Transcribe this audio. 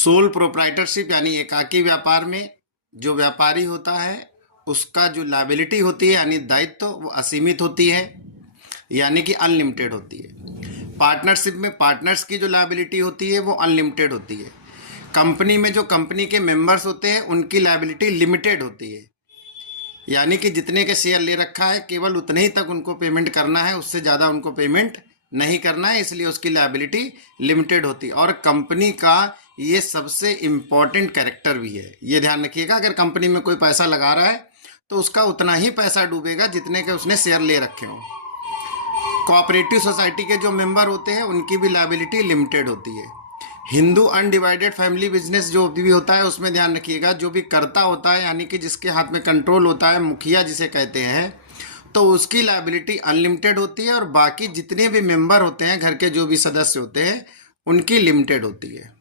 Sole proprietorship यानी एकाकी व्यापार में जो व्यापारी होता है उसका जो लायबिलिटी होती है यानी दायित्व वो असीमित होती है, यानी कि अनलिमिटेड होती है। पार्टनरशिप में पार्टनर्स की जो लायबिलिटी होती है वो अनलिमिटेड होती है। कंपनी में जो कंपनी के मेंबर्स होते हैं उनकी लायबिलिटी लिमिटेड होती है, यानी कि जितने के शेयर ले रखा है केवल उतने ही तक उनको पेमेंट करना है, उससे ज़्यादा उनको पेमेंट नहीं करना है, इसलिए उसकी लायबिलिटी लिमिटेड होती है। और कंपनी का ये सबसे इम्पॉर्टेंट कैरेक्टर भी है, ये ध्यान रखिएगा। अगर कंपनी में कोई पैसा लगा रहा है तो उसका उतना ही पैसा डूबेगा जितने के उसने शेयर ले रखे हों। कोऑपरेटिव सोसाइटी के जो मेंबर होते हैं उनकी भी लायबिलिटी लिमिटेड होती है। हिंदू अनडिवाइडेड फैमिली बिजनेस जो भी होता है उसमें ध्यान रखिएगा, जो भी कर्ता होता है यानी कि जिसके हाथ में कंट्रोल होता है, मुखिया जिसे कहते हैं, तो उसकी लायबिलिटी अनलिमिटेड होती है और बाकी जितने भी मेंबर होते हैं, घर के जो भी सदस्य होते हैं, उनकी लिमिटेड होती है।